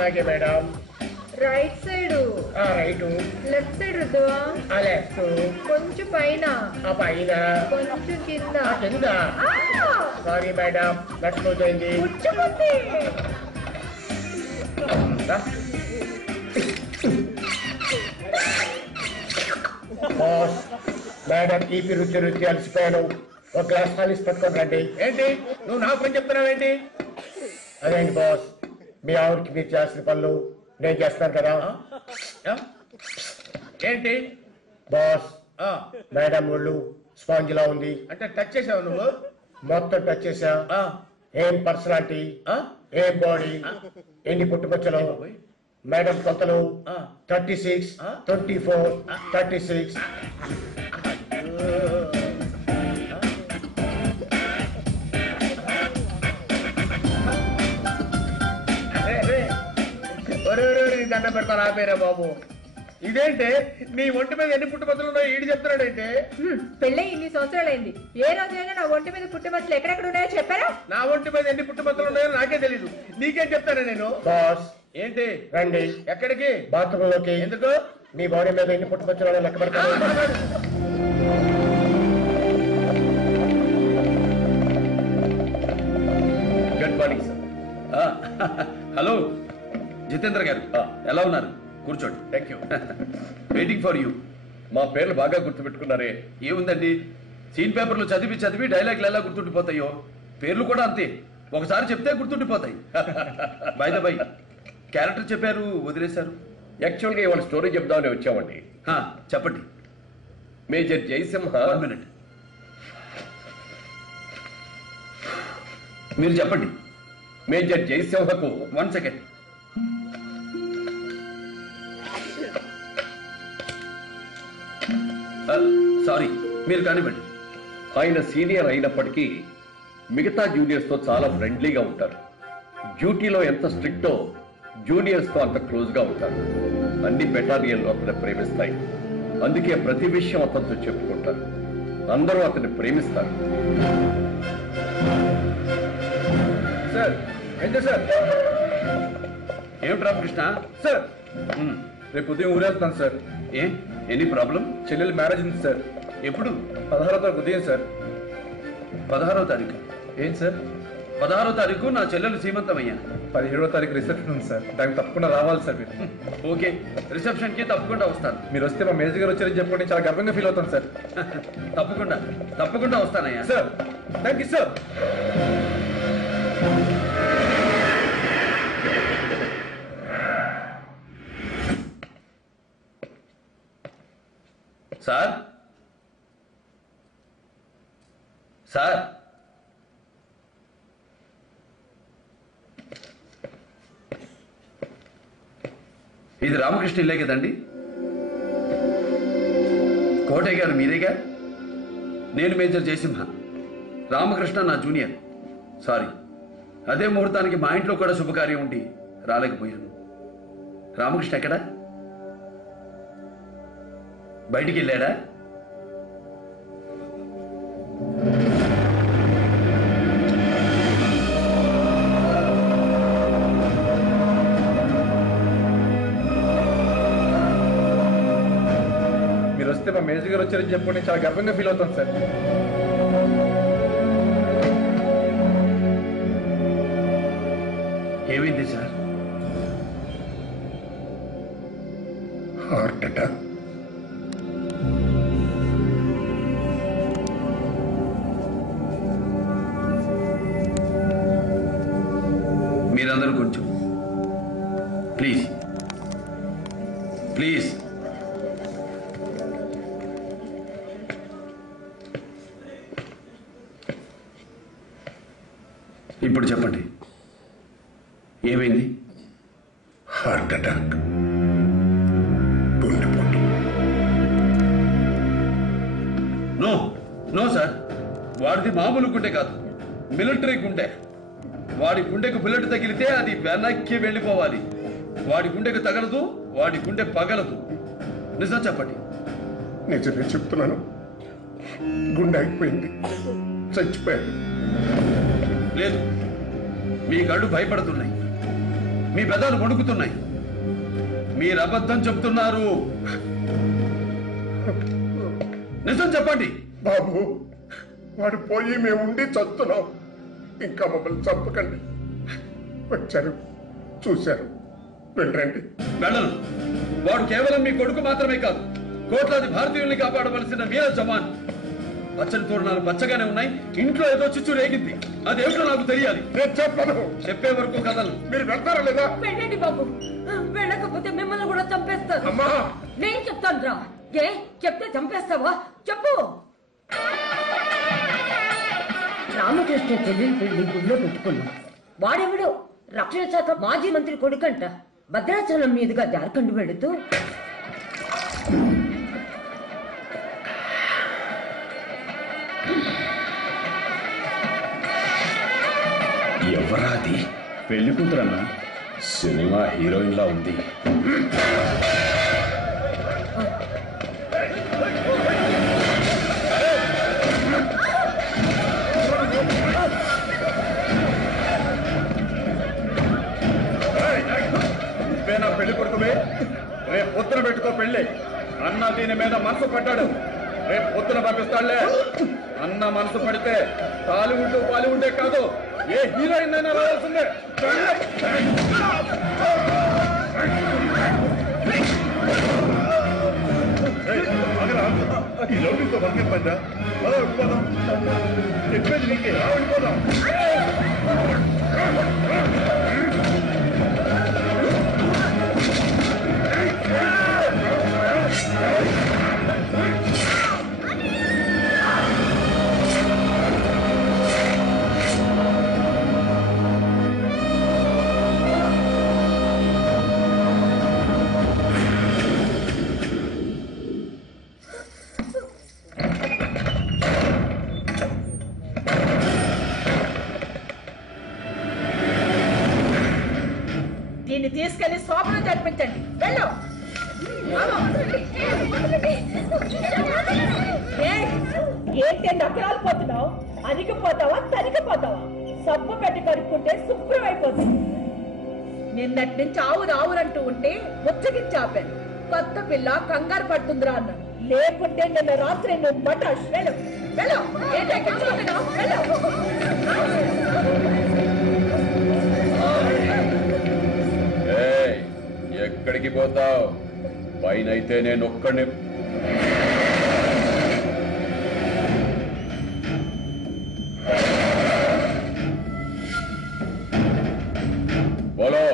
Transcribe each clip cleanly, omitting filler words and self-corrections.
అలాగే madam. Right side, right. Left side రుద్దువా? Left. కొంచెం పైన, పైన. కొంచెం కింద. కింద. సారీ మేడం, లెఫ్ట్ క్లోజ్ అయింది. పుచ్చుకుంది. బాస్, మేడం తీపి రుచి రుచి అలసిపోయాను. ఒక గ్లాస్ హాలిస్ పట్టుకొని రండి. ఏంటి నువ్వు నా పని చెప్తున్నావు ఏంటి? అదేంటి బాస్, మీ ఆవిడకి మీరు చేసిన పనులు నేను చేస్తాను కదా. ఏంటి బాస్, మేడం ఒళ్ళు స్పాంజ్ లా ఉంది. అంటే టచ్ చేసావు నువ్వు? మొత్తం టచ్ చేసా. ఏం పర్సనాలిటీ, ఏం బాడీ, ఎన్ని పుట్టుకొచ్చలు. మేడం కొత్తలు 36, 24, 36. దండ పెడతాను ఆపేరా బాబు. ఇదేంటే నీ ఒంటి మీద ఎన్ని పుట్టుమచ్చలు ఉన్నాయో ఈడు చెప్తున్నాడంటే. పెళ్ళి ఇన్ని సంవత్సరాలైంది, ఏ రోజైనా నా ఒంటి మీద పుట్టుమచ్చలు ఎక్కడెక్కడ ఉన్నాయో చెప్పారా? నా ఒంటి మీద ఎన్ని పుట్టుమచ్చలు ఉన్నాయో నాకే తెలీదు, నీకేం చెప్తాను నేను. బాస్ ఏంటి? రండి. ఎక్కడికి? బాత్రూమ్ లోకి. ఎందుకు? మీ బాడీ మీద ఎన్ని పుట్టుమచ్చలు లెక్క పెడతాను. Good morning sir. Hello Jitendra గారు, ఎలా ఉన్నారు? కూర్చోండి. Thank you. Waiting for you. మా పేర్లు బాగా గుర్తుపెట్టుకున్నారే. ఏముందండి, సీన్ పేపర్లు చదివి చదివి డైలాగ్లు ఎలా గుర్తుండిపోతాయో పేర్లు కూడా అంతే, ఒకసారి చెప్తే గుర్తుండిపోతాయి. బై ద బై, క్యారెక్టర్ చెప్పారు వదిలేశారు. యాక్చువల్గా ఇవాళ స్టోరీ చెప్దామని వచ్చామండి. చెప్పండి. మేజర్ జయసింహ. 1 minute. మీరు చెప్పండి. Major జయసింహకు 1 second. సారీ, మీరు కానివ్వండి. ఆయన సీనియర్ అయినప్పటికీ మిగతా జూనియర్స్తో చాలా ఫ్రెండ్లీగా ఉంటారు. డ్యూటీలో ఎంత స్ట్రిక్టో జూనియర్స్తో అంత క్లోజ్గా ఉంటారు. అన్ని బెటాలియన్లు అతను ప్రేమిస్తాయి. అందుకే ప్రతి విషయం అతనితో చెప్పుకుంటారు. అందరూ అతన్ని ప్రేమిస్తారు. సార్ ఏంటి సార్? ఏమిటి రామకృష్ణ? సార్ రేపు ఉదయం ఊరేళ్తాను సార్. Any problem? చెల్లెలు మ్యారేజ్ ఉంది సార్. ఎప్పుడు? 16వ తారీఖు ఉదయం సార్. 16వ తారీఖు? ఏం సార్? 16వ తారీఖు నా చెల్లెలు సీమంతమయ్యా. 17వ తారీఖు రిసెప్షన్ ఉంది సార్. దానికి తప్పకుండా రావాలి సార్ మీరు. ఓకే, రిసెప్షన్ కి తప్పకుండా వస్తాను. మీరు వస్తే మా మేనేజర్ గారు వచ్చారని చెప్పుకోండి, చాలా గర్వంగా ఫీల్ అవుతాను సార్. తప్పకుండా తప్పకుండా వస్తానయ్యా. Sir thank you sir. Sir sir ఇది రామకృష్ణ ఇల్లే కదండి? కోటయ్య గారు మీరేగా? నేను మేజర్ జయసింహ, రామకృష్ణ నా జూనియర్. సారీ, అదే ముహూర్తానికి మా ఇంట్లో కూడా శుభకార్యం ఉండి రాలేకపోయాను. రామకృష్ణ ఎక్కడా? బయటికి వెళ్ళాడా? మీరు వస్తే మా మేనేజర్ గారు వచ్చారని చెప్పుకోండి, చాలా గర్వంగా ఫీల్ అవుతాను సార్. ఏమైంది సార్? Heart attack. మీరందరూ కొంచెం ప్లీజ్ ప్లీజ్. ఇప్పుడు చెప్పండి, ఏమైంది? హార్ట్ అటాక్, గుండెపోటు. నో నో సార్, వాడిది మామూలు గుండె కాదు, మిలిటరీ గుండె. వాడి గుండెకు బుల్లెట్ తగిలితే అది వెనక్కి వెళ్ళిపోవాలి. వాడి గుండెకు తగలదు, వాడి గుండె పగలదు. నిజం చెప్పండి. నిజమే చెప్తున్నాను, గుండె అయిపోయింది, చచ్చిపోయాడు. లేదు, మీ కళ్ళు భయపడుతున్నాయి. మీ పెదాలు వణుకుతున్నాయి. మీరు అబద్ధం చెప్తున్నారు. నిజం చెప్పండి. బాబు, వాడు పోయి మేము ఉండి చస్తున్నాం. ఇంకా మమ్మల్ని చంపకండి. వచ్చారు, చూశారు, వెళ్ళండి. వెళ్ళను. వాడు కేవలం మీ కొడుకు మాత్రమే కాదు, కోట్లాది భారతీయుల్ని కాపాడవలసిన వీర జవాన్. పచ్చని తోరణాలు పచ్చగానే ఉన్నాయి. ఇంట్లో ఏదో చిచ్చు రేగింది. అదేమిటో నాకు తెలియాలి. నేను చెప్పను. చెప్పే వరకు కథలు. మీరు వెళ్తారా లేదా? వెళ్ళండి బాబు, వెళ్ళకపోతే మిమ్మల్ని కూడా చంపేస్తారు. అమ్మా, నేను చెప్తాను రా. ఏ చెప్తే చంపేస్తావా? చెప్పు. రామకృష్ణ చెల్లెలు పెళ్లి గుడిలో పెట్టుకున్నాం. వాడెవడో రక్షణ శాఖ మాజీ మంత్రి కొడుకంట. భద్రాచలం మీదుగా జార్ఖండ్ వెళుతూ ఎవరాది? పెళ్లి కూతురన్నా? సినిమా హీరోయిన్ లా ఉంది. నా పెళ్లి కొడుకువే, రేపు పొద్దున పెట్టుకో పెళ్లి. అన్న దీని మీద మనసు పడ్డాడు. రేపు పొద్దున పంపిస్తాడులే. అన్న మనసు పడితే టాలీవుడ్ బాలీవుడే కాదు, ఏ హీరోయిన్ అయినా రావాల్సిందే. ఈ లౌకితో బంకే పడ్డా అలా వెళ్ళిపోదాం. చెప్పేది నీకే, వెళ్ళిపోదాం. దీన్ని తీసుకెళ్లి శోభన జరిపించండి. వెళ్ళు. ఏంటి నకరాలు పోతున్నావు? అరిగిపోతావా, తరిగిపోతావా? సబ్బు పెట్టి కడుక్కుంటే శుభ్రం అయిపోతుంది. నిన్నటి నుంచి ఆవురంటూ ఉంటే ముచ్చగించాపాను. కొత్త పిల్ల కంగారు పడుతుందిరా అన్న. లేకుంటే నిన్న రాత్రి నువ్వు మటాష్. వెళ్ళు వెళ్ళు. ఎక్కడికి పోతావు? పైనైతే నేను ఒక్కడిని. బోలో,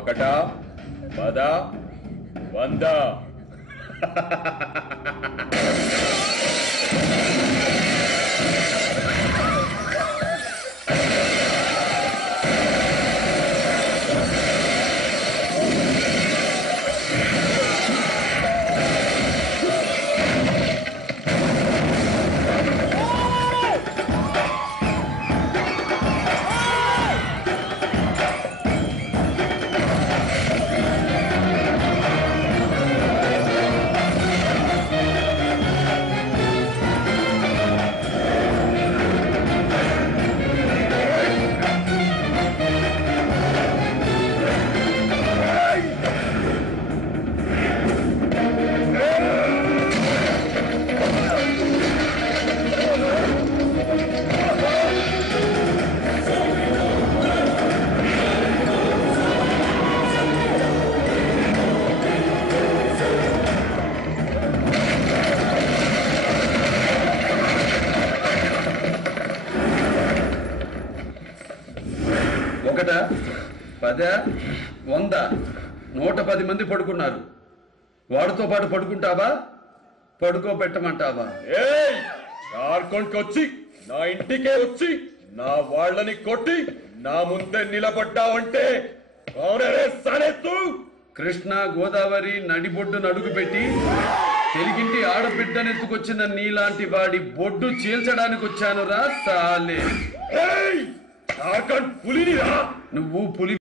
ఒకటా, 10, 100? ఒకట, 10, 100, 110 మంది పడుకున్నారు. వాడితో పాటు పడుకుంటావా, పడుకోబెట్టమంటావా? జార్ఖండ్కి వచ్చి నా ఇంటికే వచ్చి నా వాళ్ళని కొట్టి నా ముందే నిలబడ్డావంటే కృష్ణా గోదావరి నడిబొడ్డు నడుగు పెట్టి తెలుగింటి ఆడబిడ్డనెత్తుకొచ్చిన నీలాంటి వాడి బొడ్డు చీల్చడానికి వచ్చాను రా సాలే. జార్ఖండ్ పులినిరా నువ్వు. పులి